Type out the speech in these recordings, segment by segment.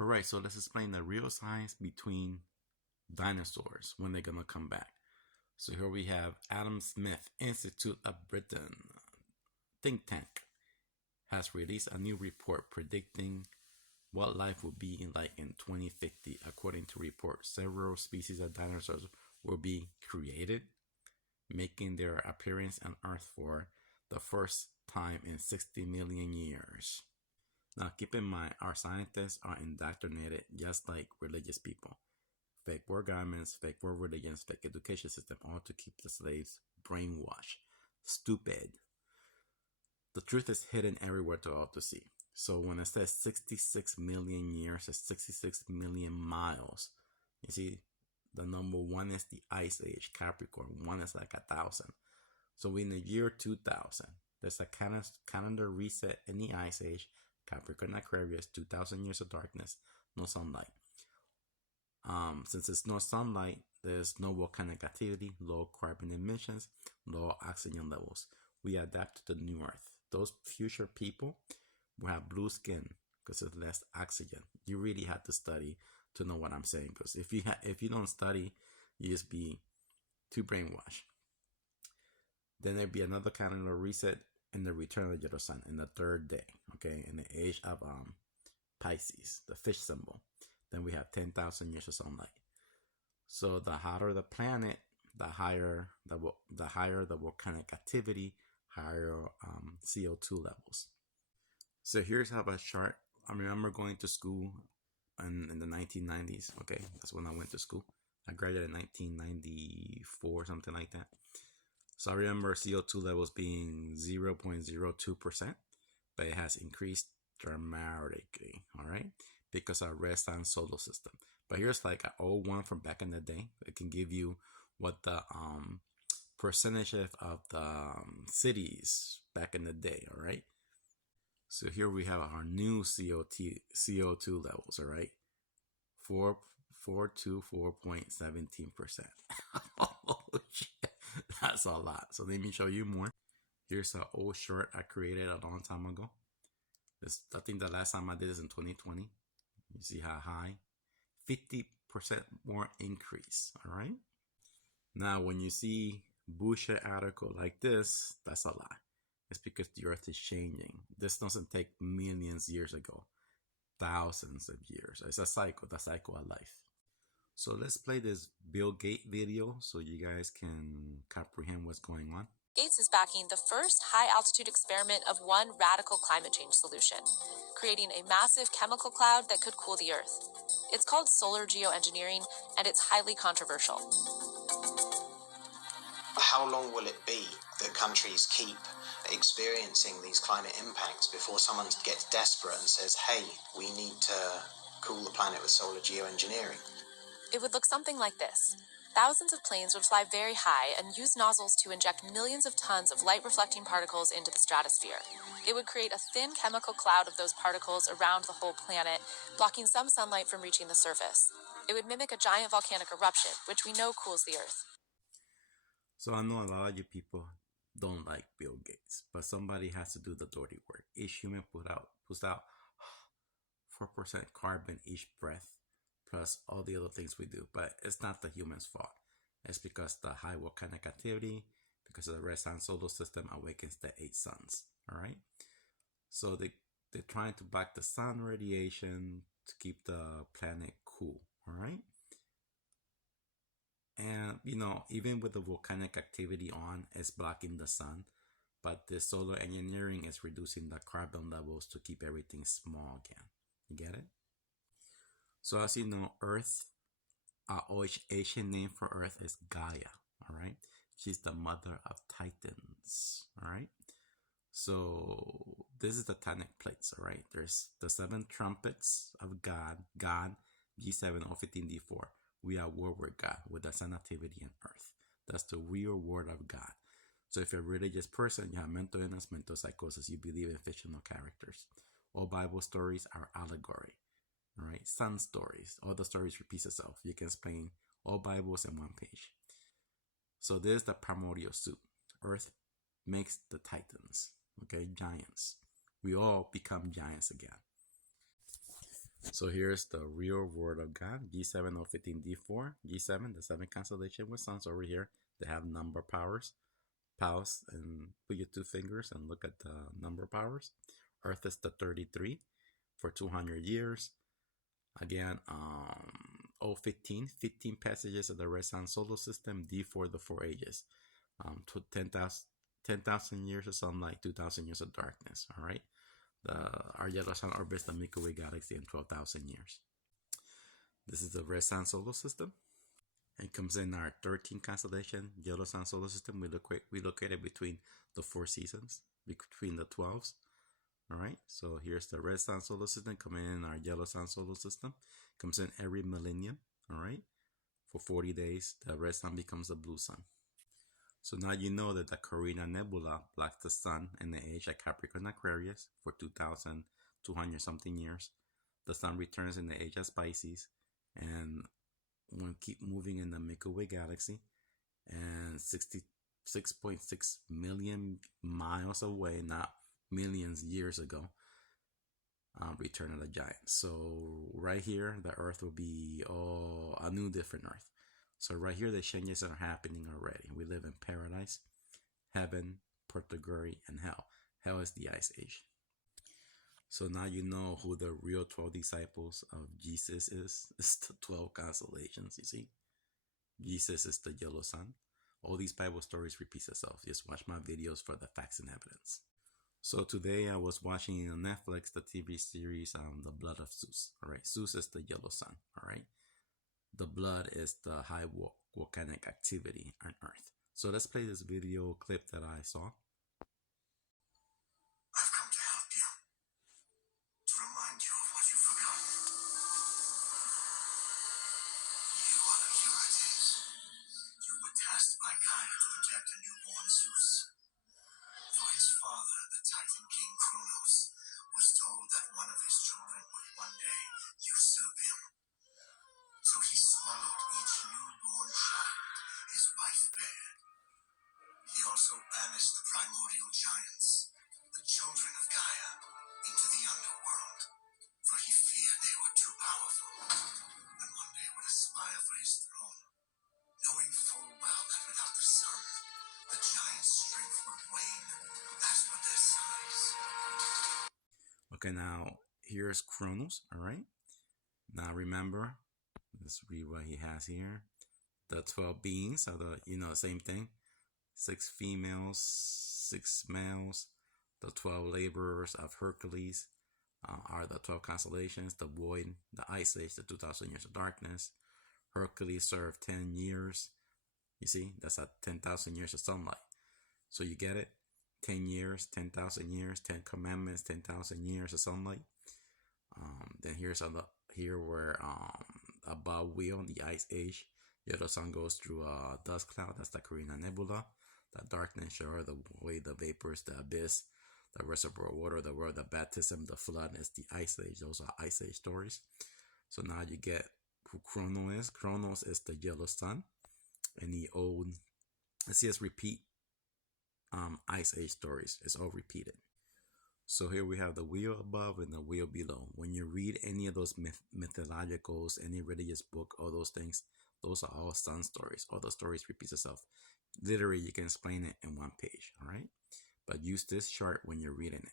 Alright, so let's explain the real science between dinosaurs, when they're gonna come back. So here we have Adam Smith Institute of Britain think tank has released a new report predicting what life will be in 2050. According to reports, several species of dinosaurs will be created, making their appearance on Earth for the first time in 60 million years. Now, keep in mind, our scientists are indoctrinated just like religious people. Fake war governments, fake war religions, fake education system, all to keep the slaves brainwashed. Stupid. The truth is hidden everywhere to all to see. So when it says 66 million years, it's 66 million miles. You see, the number one is the Ice Age, Capricorn. One is like 1,000. So in the year 2000, there's a calendar reset in the Ice Age, Capricorn, Aquarius, 2,000 years of darkness, no sunlight. Since there's no sunlight, there's no volcanic activity, low carbon emissions, low oxygen levels. We adapt to the new Earth. Those future people will have blue skin because there's less oxygen. You really have to study to know what I'm saying, because if you don't study, you just be too brainwashed. Then there'll be another calendar reset in the return of the yellow sun in the third day, okay, in the age of Pisces, the fish symbol. Then we have 10,000 years of sunlight. So the hotter the planet, the higher the volcanic activity, higher CO2 levels. So here's how a chart. I remember going to school in the 1990s. Okay, that's when I went to school. I graduated in 1994, something like that. So I remember CO2 levels being 0.02%, but it has increased dramatically, all right, because of red sun solar system. But here's like an old one from back in the day. It can give you what the percentage of the cities back in the day, all right? So here we have our new CO2 levels, all right? 4.17%. Oh, shit. That's a lot. So let me show you more. Here's an old short I created a long time ago. I think the last time I did this in 2020. You see how high? 50% more increase, all right? Now, when you see bullshit article like this, that's a lie. It's because the Earth is changing. This doesn't take millions years ago. Thousands of years. It's a cycle, the cycle of life. So let's play this Bill Gates video so you guys can comprehend what's going on. Gates is backing the first high-altitude experiment of one radical climate change solution, creating a massive chemical cloud that could cool the Earth. It's called solar geoengineering, and it's highly controversial. How long will it be that countries keep experiencing these climate impacts before someone gets desperate and says, hey, we need to cool the planet with solar geoengineering? It would look something like this. Thousands of planes would fly very high and use nozzles to inject millions of tons of light-reflecting particles into the stratosphere. It would create a thin chemical cloud of those particles around the whole planet, blocking some sunlight from reaching the surface. It would mimic a giant volcanic eruption, which we know cools the Earth. So I know a lot of you people don't like Bill Gates, but somebody has to do the dirty work. Each human puts out 4% carbon each breath, plus all the other things we do. But it's not the human's fault. It's because the high volcanic activity, because of the red sun solar system, awakens the 8 suns. All right. So they're trying to block the sun radiation to keep the planet cool. All right. And, even with the volcanic activity on, it's blocking the sun. But the solar engineering is reducing the carbon levels to keep everything small again. You get it? So as you know, Earth, our Asian name for Earth is Gaia. All right. She's the mother of Titans. All right. So this is the tectonic plates. All right. There's the 7 trumpets of God, G7, O15, D4. We are war with God, with the sun activity in Earth. That's the real word of God. So if you're a religious person, you have mental illness, mental psychosis, you believe in fictional characters. All Bible stories are allegory. All right, sun stories. All the stories repeat itself. You can explain all Bibles in one page. So this is the primordial soup. Earth makes the Titans. Okay, giants. We all become giants again. So here's the real word of God, G7015D4, G7, the seven constellation with suns over here. They have number powers. Pause and put your two fingers and look at the number powers. Earth is the 33 for 200 years. Again, 15 passages of the red sun solar system, D4, the four ages. 10,000 years of sunlight, 2,000 years of darkness. All right. Our yellow sun orbits the Milky Way galaxy in 12,000 years. This is the red sun solar system. It comes in our 13 constellation yellow sun solar system. We located between the four seasons, between the 12s. All right. So here's the red sun solar system coming in our yellow sun solar system. Comes in every millennium. All right. For 40 days, the red sun becomes the blue sun. So now you know that the Carina Nebula blocks the sun in the age of Capricorn Aquarius for 2,200 something years. The sun returns in the age of Pisces, and we'll keep moving in the Milky Way galaxy, and 66.6 million miles away, not millions years ago, Return of the Giants. So right here, the Earth will be a new different Earth. So right here, the changes are happening already. We live in paradise, heaven, purgatory, and hell. Hell is the Ice Age. So now you know who the real 12 disciples of Jesus is. It's the 12 constellations, you see. Jesus is the yellow sun. All these Bible stories repeat themselves. Just watch my videos for the facts and evidence. So today I was watching on Netflix the TV series The Blood of Zeus. All right, Zeus is the yellow sun. All right. The blood is the high volcanic activity on Earth. So let's play this video clip that I saw. I've come to help you, to remind you of what you've forgotten. You are the Curates. You were tasked by Gaia to protect a newborn Zeus. For his father, the Titan King Kronos, was told that one of his children would one day usurp him. So he swallowed each newborn child his wife bared. He also banished the primordial giants, the children of Gaia, into the underworld, for he feared they were too powerful, and one day would aspire for his throne, knowing full well that without the sun, the giants' strength would wane, as would their size. Okay, now here's Kronos, all right? Now remember, let's read what he has here. The 12 beings are the same thing. 6 females, 6 males. The 12 laborers of Hercules are the 12 constellations. The void, the Ice Age, the 2,000 years of darkness. Hercules served 10 years. You see, that's at 10,000 years of sunlight. So you get it? 10 years, 10,000 years, 10 commandments, 10,000 years of sunlight. Then here where above wheel, the Ice Age, the sun goes through a dust cloud. That's the Carina Nebula. The darkness, sure, the way, the vapors, the abyss, the reservoir water, the world, the baptism, the flood is the Ice Age. Those are Ice Age stories. So now you get who Kronos is. Kronos is the yellow sun. And the old, let's see us repeat Ice Age stories. It's all repeated. So here we have the wheel above and the wheel below. When you read any of those mythologicals, any religious book, all those things, those are all sun stories. All the stories repeat itself. Literally, you can explain it in one page, all right? But use this chart when you're reading it.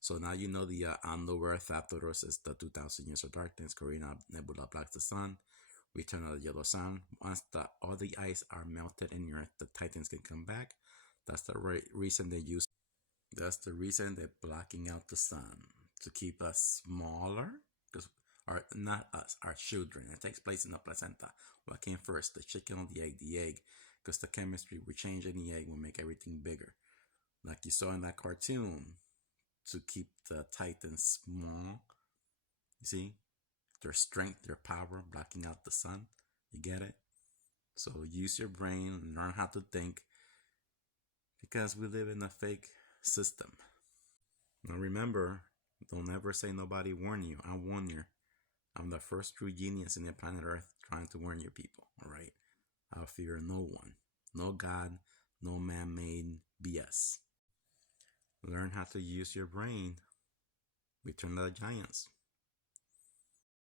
So now you know the underworld Thaptoros is the 2,000 years of darkness. Carina Nebula blocks the sun. Return of the yellow sun. Once all the ice are melted in Earth, the Titans can come back. That's the reason they use. That's the reason they're blocking out the sun, to keep us smaller, not us, our children. It takes place in the placenta. What came first, the chicken or the egg? The egg, because the chemistry will change in the egg, will make everything bigger. Like you saw in that cartoon, to keep the Titans small. You see, their strength, their power, blocking out the sun. You get it? So use your brain and learn how to think, because we live in a fake system. Now remember, don't ever say nobody warned you. I warn you. I'm the first true genius in the planet Earth trying to warn you people, all right? I fear no one, no God, no man-made BS. Learn how to use your brain. Return of the Giants.